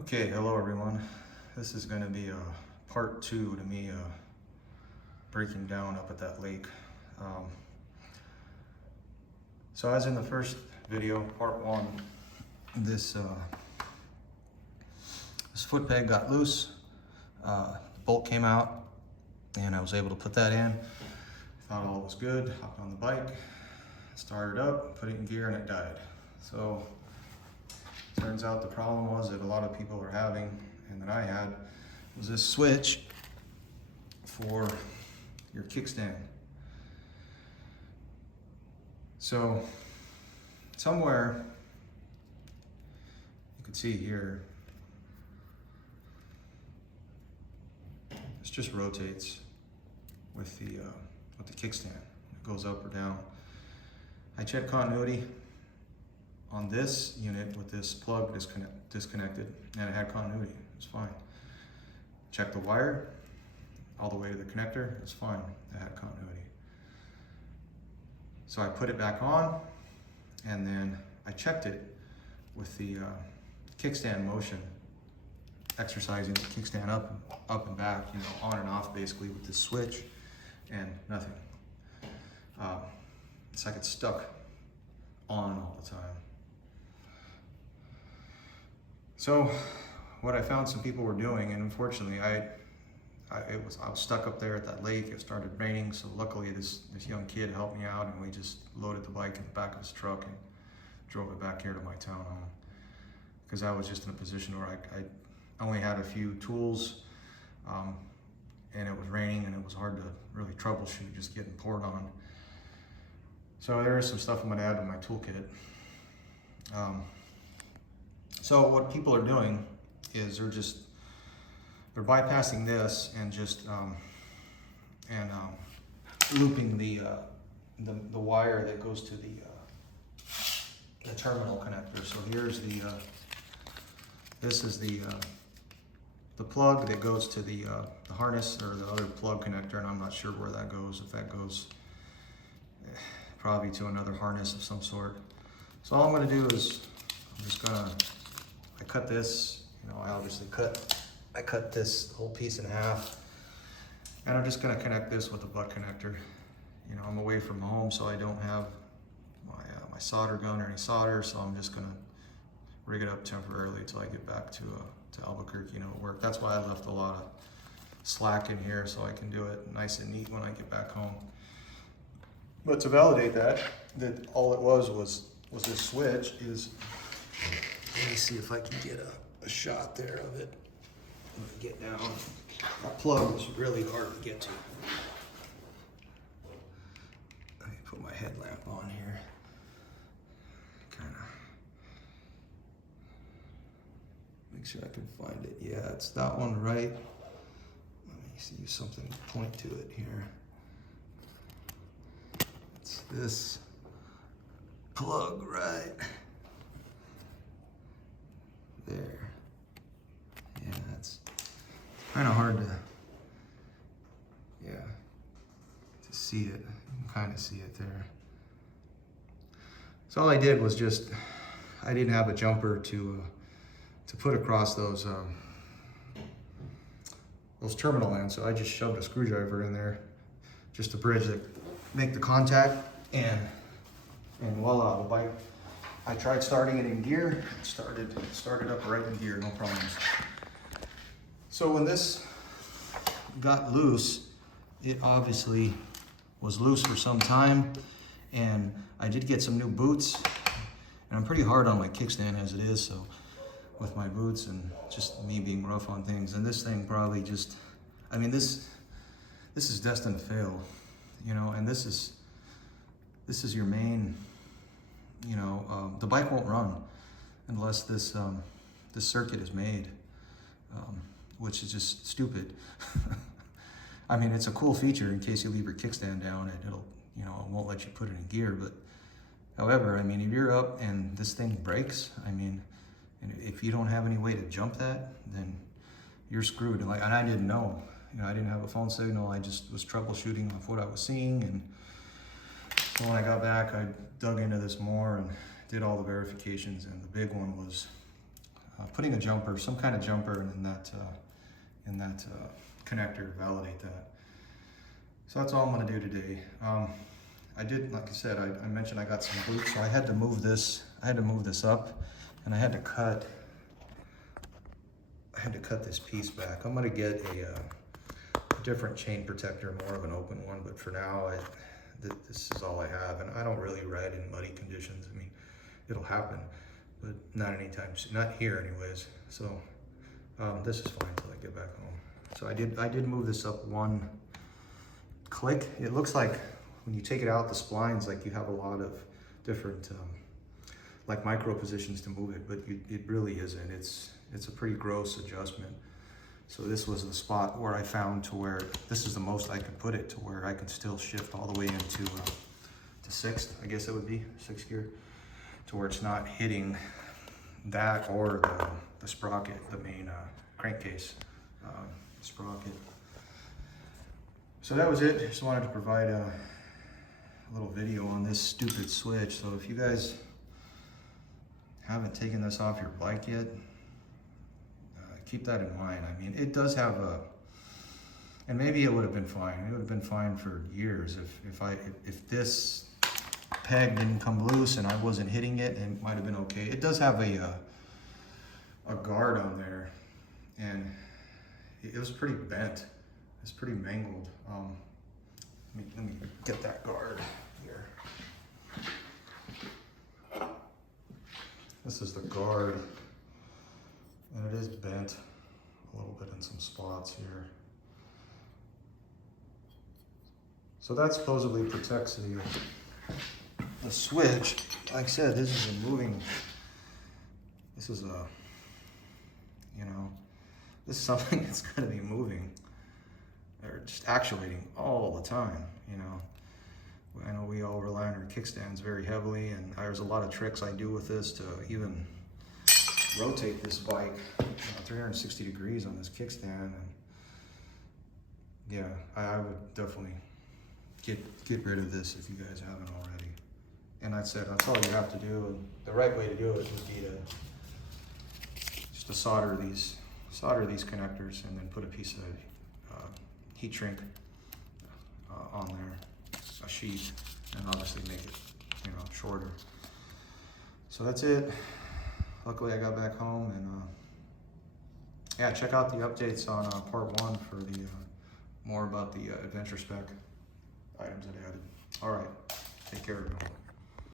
Okay, hello everyone. This is going to be part two to me breaking down up at that lake. So as in the first video, part one, this foot peg got loose, the bolt came out, and I was able to put that in. Thought all was good, hopped on the bike, started up, put it in gear, and it died. So turns out the problem was that a lot of people were having, and that I had, was this switch for your kickstand. So somewhere, you can see here, this just rotates with the kickstand. It goes up or down. I checked continuity on this unit with this plug disconnected, and it had continuity. It was fine. Checked the wire all the way to the connector. It was fine. It had continuity. So I put it back on, and then I checked it with the kickstand motion, exercising the kickstand up and back, on and off basically with this switch, and nothing. It's like it's stuck on all the time. So what I found some people were doing, and unfortunately I was stuck up there at that lake. It started raining, so luckily this young kid helped me out, and we just loaded the bike in the back of his truck and drove it back here to my townhome, because I was just in a position where I only had a few tools, and it was raining, and it was hard to really troubleshoot just getting poured on. So there is some stuff I'm going to add to my toolkit. So what people are doing is they're bypassing this and just looping the wire that goes to the terminal connector. So here's this is the plug that goes to the harness, or the other plug connector, and I'm not sure where that goes. If that goes probably to another harness of some sort. So all I'm going to do is I cut this, I cut this whole piece in half, and I'm just going to connect this with a butt connector. I'm away from home, so I don't have my solder gun or any solder, so I'm just going to rig it up temporarily until I get back to Albuquerque, at work. That's why I left a lot of slack in here, so I can do it nice and neat when I get back home. But to validate that all it was this switch is, let me see if I can get a shot there of it. I'm gonna get down. That plug was really hard to get to. Let me put my headlamp on here. Kind of make sure I can find it. Yeah, it's that one right. Let me see something to point to it here. It's this plug right there. Yeah, it's kind of hard to see it. You can kind of see it there. So all I did was I didn't have a jumper to put across those terminal ends, so I just shoved a screwdriver in there, just to bridge it, make the contact, and voila, the bike. I tried starting it in gear. It started up right in gear, no problems. So when this got loose, it obviously was loose for some time, and I did get some new boots, and I'm pretty hard on my kickstand as it is, so with my boots and just me being rough on things, and this thing probably this is destined to fail, and this is your main, the bike won't run unless this circuit is made, which is just stupid. I mean, it's a cool feature in case you leave your kickstand down, and it'll, it won't let you put it in gear. But however, if you're up and this thing breaks, and if you don't have any way to jump that, then you're screwed. And I didn't know, I didn't have a phone signal. I just was troubleshooting with what I was seeing, and so when I got back, I dug into this more and did all the verifications, and the big one was putting a jumper, some kind of jumper in that connector to validate that. So that's all I'm gonna do today. I did, like I said, I mentioned I got some glue, so I had to move this. I had to move this up, and I had to cut this piece back. I'm gonna get a different chain protector, more of an open one, but for now, this is all I have, and I don't really ride in muddy conditions. I mean, it'll happen, but not anytime soon, not here anyways. So this is fine until I get back home. So I did move this up one click. It looks like when you take it out, the splines, like you have a lot of different like micro positions to move it, but it really isn't. It's a pretty gross adjustment. So this was the spot where I found to where this is the most I could put it, to where I could still shift all the way into to sixth, I guess it would be sixth gear, to where it's not hitting that or the sprocket, the main crankcase sprocket. So that was it. Just wanted to provide a little video on this stupid switch. So if you guys haven't taken this off your bike yet, keep that in mind. I mean, it does have and maybe it would have been fine. It would have been fine for years if this peg didn't come loose and I wasn't hitting it, and it might have been okay. It does have a guard on there, and it was pretty bent. It's pretty mangled. Let me get that guard here. This is the guard, and it is bent a little bit in some spots here. So that supposedly protects the switch. Like I said, this is a moving, this is this is something that's gonna be moving, or just actuating all the time, I know we all rely on our kickstands very heavily, and there's a lot of tricks I do with this to even rotate this bike 360 degrees on this kickstand. And yeah, I would definitely get rid of this if you guys haven't already. And that's it. That's all you have to do. And the right way to do it would be to solder these connectors, and then put a piece of heat shrink on there, a sheet, and obviously make it shorter. So that's it. Luckily I got back home, and yeah, check out the updates on part 1 for the more about the adventure spec items that I added. All right, take care everyone.